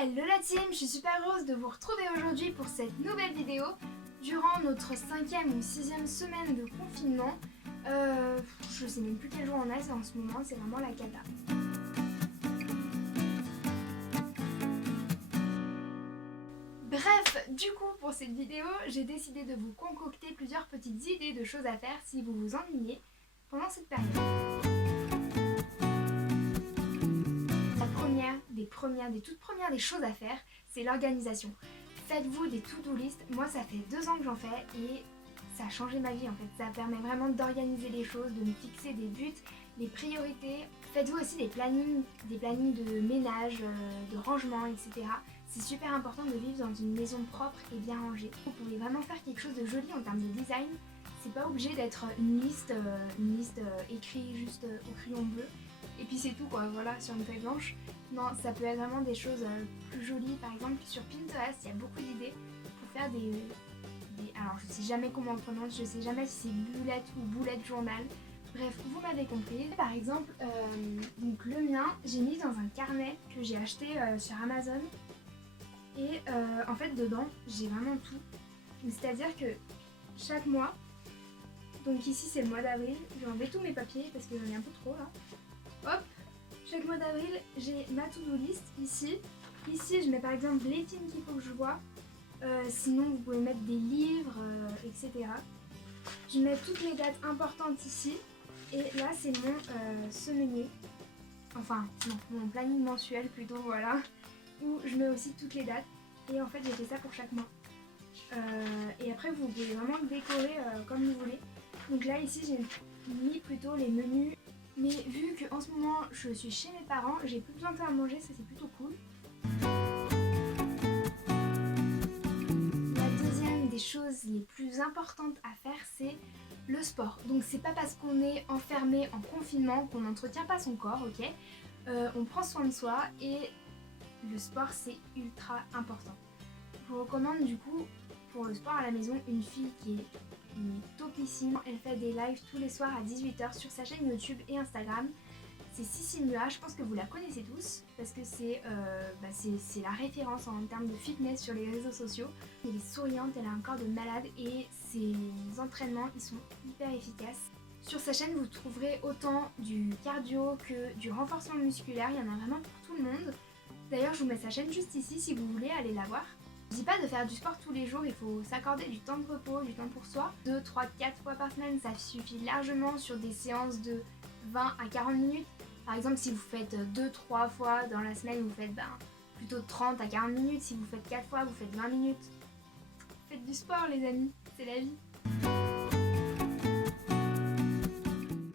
Hello la team, je suis super heureuse de vous retrouver aujourd'hui pour cette nouvelle vidéo. Durant notre 5e ou 6e semaine de confinement, je sais même plus quel jour on est en ce moment, c'est vraiment la cata. Bref, du coup pour cette vidéo, j'ai décidé de vous concocter plusieurs petites idées de choses à faire si vous vous ennuyez pendant cette période. Des toutes premières des choses à faire, c'est l'organisation. Faites-vous des to-do list. Moi, ça fait 2 ans que j'en fais et ça a changé ma vie en fait. Ça permet vraiment d'organiser les choses, de me fixer des buts, des priorités. Faites-vous aussi des plannings de ménage, de rangement, etc. C'est super important de vivre dans une maison propre et bien rangée. Vous pouvez vraiment faire quelque chose de joli en termes de design. C'est pas obligé d'être une liste écrite juste au crayon bleu. Et puis c'est tout quoi, voilà, sur une feuille blanche. Non, ça peut être vraiment des choses plus jolies. Par exemple, sur Pinterest, il y a beaucoup d'idées pour faire des... Alors, je sais jamais comment on prononce, je sais jamais si c'est bullet ou bullet journal. Bref, vous m'avez compris. Par exemple, donc le mien, j'ai mis dans un carnet que j'ai acheté sur Amazon. Et en fait, dedans, j'ai vraiment tout. C'est-à-dire que chaque mois, donc ici c'est le mois d'avril, j'ai enlevé tous mes papiers parce que j'en ai un peu trop là. Hop, chaque mois d'avril, j'ai ma to-do list ici. Ici, je mets par exemple les films qu'il faut que je vois. Sinon, vous pouvez mettre des livres, etc. Je mets toutes les dates importantes ici. Et là, c'est mon semainier. Enfin, non, mon planning mensuel plutôt, voilà. Où je mets aussi toutes les dates. Et en fait, j'ai fait ça pour chaque mois. Et après, vous pouvez vraiment le décorer comme vous voulez. Donc là, ici, j'ai mis plutôt les menus. Mais vu qu'en ce moment je suis chez mes parents, j'ai plus besoin de faire à manger, ça c'est plutôt cool. La deuxième des choses les plus importantes à faire, c'est le sport. Donc c'est pas parce qu'on est enfermé en confinement qu'on n'entretient pas son corps, ok. On prend soin de soi et le sport c'est ultra important. Je vous recommande du coup pour le sport à la maison une fille qui est topissime. Elle fait des lives tous les soirs à 18h sur sa chaîne YouTube et Instagram. C'est Cécile Mua, je pense que vous la connaissez tous parce que c'est la référence en termes de fitness sur les réseaux sociaux. Elle est souriante, elle a un corps de malade et ses entraînements ils sont hyper efficaces. Sur sa chaîne vous trouverez autant du cardio que du renforcement musculaire, il y en a vraiment pour tout le monde. D'ailleurs je vous mets sa chaîne juste ici si vous voulez aller la voir. Je dis pas de faire du sport tous les jours, il faut s'accorder du temps de repos, du temps pour soi. 2, 3, 4 fois par semaine, ça suffit largement sur des séances de 20 à 40 minutes. Par exemple, si vous faites 2-3 fois dans la semaine, vous faites plutôt 30 à 40 minutes. Si vous faites 4 fois, vous faites 20 minutes. Faites du sport les amis, c'est la vie.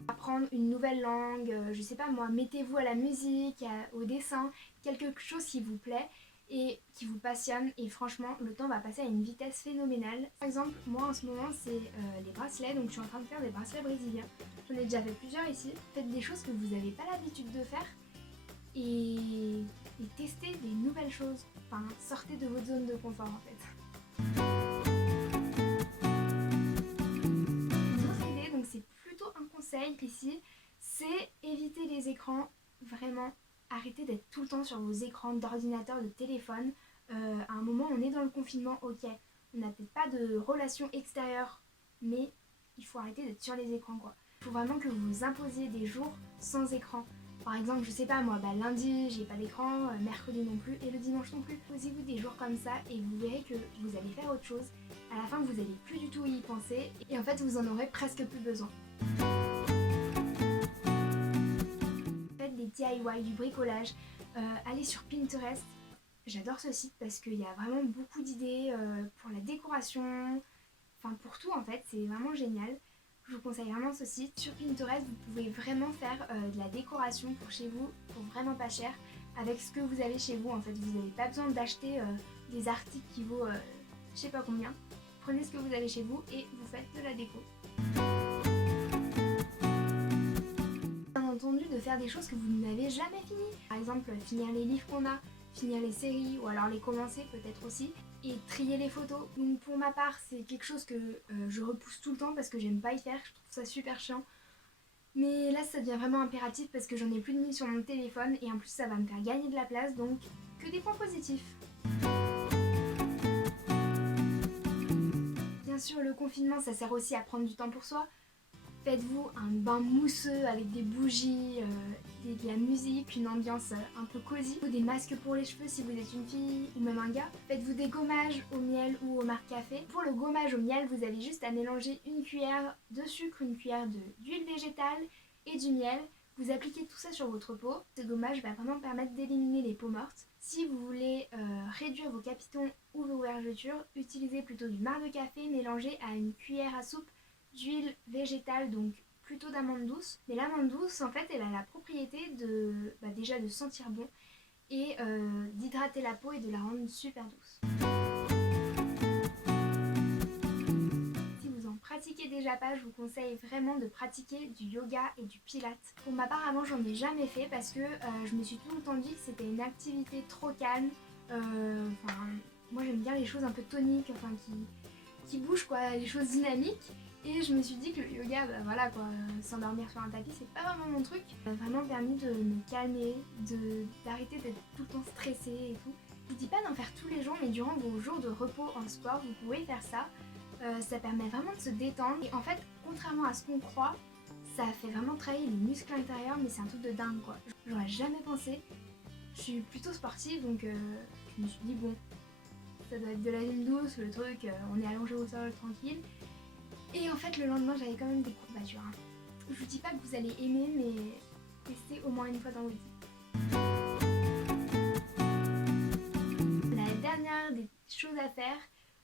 Apprendre une nouvelle langue, je sais pas moi, mettez-vous à la musique, au dessin, quelque chose qui vous plaît et qui vous passionne et franchement le temps va passer à une vitesse phénoménale. Par exemple moi en ce moment c'est les bracelets, donc je suis en train de faire des bracelets brésiliens. J'en ai déjà fait plusieurs ici. Faites des choses que vous n'avez pas l'habitude de faire et testez des nouvelles choses. Enfin sortez de votre zone de confort en fait. Une autre idée, donc c'est plutôt un conseil ici, c'est éviter les écrans, vraiment. Arrêtez d'être tout le temps sur vos écrans d'ordinateur, de téléphone. À un moment, on est dans le confinement, ok. On n'a peut-être pas de relations extérieures, mais il faut arrêter d'être sur les écrans, quoi. Il faut vraiment que vous vous imposiez des jours sans écran. Par exemple, je sais pas moi, lundi, j'ai pas d'écran, mercredi non plus, et le dimanche non plus. Posez-vous des jours comme ça et vous verrez que vous allez faire autre chose. À la fin, vous allez plus du tout y penser et en fait, vous en aurez presque plus besoin. Des DIY, du bricolage, allez sur Pinterest. J'adore ce site parce qu'il y a vraiment beaucoup d'idées pour la décoration, enfin pour tout en fait, c'est vraiment génial. Je vous conseille vraiment ce site. Sur Pinterest, vous pouvez vraiment faire de la décoration pour chez vous pour vraiment pas cher avec ce que vous avez chez vous en fait. Vous n'avez pas besoin d'acheter des articles qui vaut je sais pas combien. Prenez ce que vous avez chez vous et vous faites de la déco. Entendu de faire des choses que vous n'avez jamais fini. Par exemple, finir les livres qu'on a, finir les séries ou alors les commencer peut-être aussi et trier les photos. Donc pour ma part, c'est quelque chose que je repousse tout le temps parce que j'aime pas y faire, je trouve ça super chiant. Mais là, ça devient vraiment impératif parce que j'en ai plus de 1000 sur mon téléphone et en plus ça va me faire gagner de la place donc que des points positifs. Bien sûr, le confinement, ça sert aussi à prendre du temps pour soi. Faites-vous un bain mousseux avec des bougies, de la musique, une ambiance un peu cosy, ou des masques pour les cheveux si vous êtes une fille ou même un gars. Faites-vous des gommages au miel ou au marc café. Pour le gommage au miel, vous avez juste à mélanger une cuillère de sucre, une cuillère d'huile végétale et du miel. Vous appliquez tout ça sur votre peau. Ce gommage va vraiment permettre d'éliminer les peaux mortes. Si vous voulez réduire vos capitons ou vos vergetures, utilisez plutôt du marc de café mélangé à une cuillère à soupe d'huile végétale, donc plutôt d'amande douce. Mais l'amande douce, en fait, elle a la propriété déjà de sentir bon et d'hydrater la peau et de la rendre super douce. Si vous en pratiquez déjà pas, je vous conseille vraiment de pratiquer du yoga et du pilates. Pour ma part, avant, j'en ai jamais fait parce que je me suis tout le temps dit que c'était une activité trop calme. Moi, j'aime bien les choses un peu toniques, qui bougent, quoi, les choses dynamiques. Et je me suis dit que le yoga, s'endormir sur un tapis, c'est pas vraiment mon truc. Ça m'a vraiment permis de me calmer, d'arrêter d'être tout le temps stressée et tout. Je dis pas d'en faire tous les jours, mais durant vos jours de repos en sport, vous pouvez faire ça. Ça permet vraiment de se détendre. Et en fait, contrairement à ce qu'on croit, ça fait vraiment travailler les muscles intérieurs, mais c'est un truc de dingue, quoi. J'aurais jamais pensé. Je suis plutôt sportive, donc je me suis dit, bon, ça doit être de la ligne douce, le truc, on est allongé au sol, tranquille. Et en fait, le lendemain, j'avais quand même des courbatures. Je vous dis pas que vous allez aimer, mais testez au moins une fois dans votre vie. La dernière des choses à faire,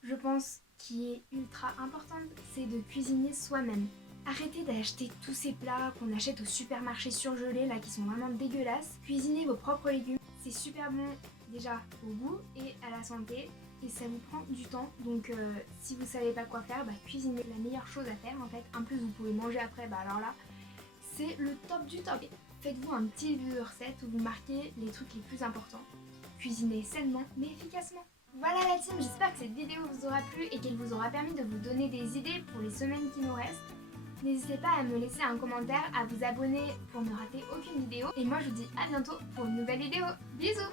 je pense, qui est ultra importante, c'est de cuisiner soi-même. Arrêtez d'acheter tous ces plats qu'on achète au supermarché surgelés, là, qui sont vraiment dégueulasses. Cuisinez vos propres légumes. C'est super bon, déjà, au goût et à la santé. Et ça vous prend du temps, donc si vous savez pas quoi faire, cuisiner la meilleure chose à faire en fait. En plus vous pouvez manger après, alors là c'est le top du top. Faites-vous un petit livre de recettes où vous marquez les trucs les plus importants. Cuisinez sainement mais efficacement. Voilà la team, j'espère que cette vidéo vous aura plu et qu'elle vous aura permis de vous donner des idées pour les semaines qui nous restent. N'hésitez pas à me laisser un commentaire, à vous abonner pour ne rater aucune vidéo. Et moi je vous dis à bientôt pour une nouvelle vidéo. Bisous!